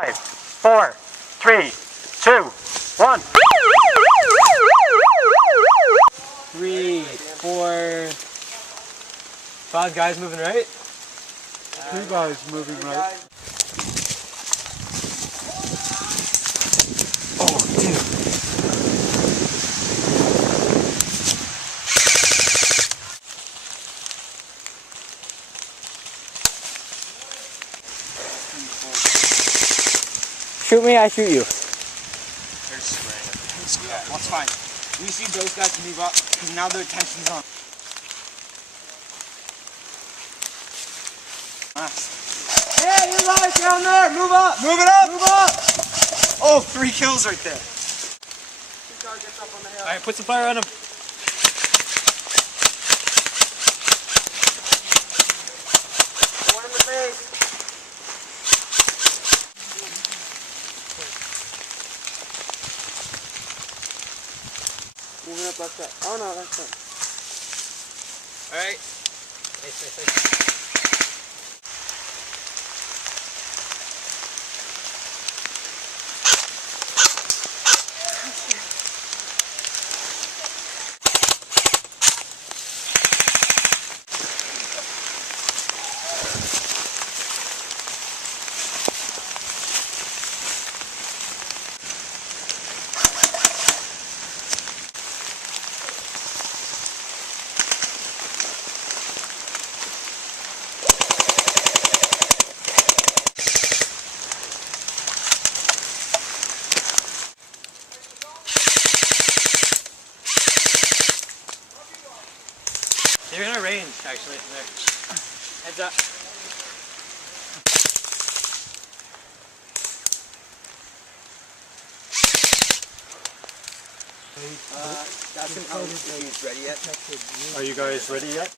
5, 4, 3, 2, 1. 3, 4, 5 guys moving right. 2 guys moving right. Oh, dude. Shoot me, I shoot you. They're spraying. Yeah, that's fine. We see those guys move up because now their attention's on. Hey, you guys down there! Move up! Move it up! Move up! Oh, 3 kills right there. Alright, put some fire on him. One in the face. Moving up left side. Oh no, left side. Alright. Nice. They're in our range, actually. There. Heads up. That's an ready yet? Are you guys ready yet?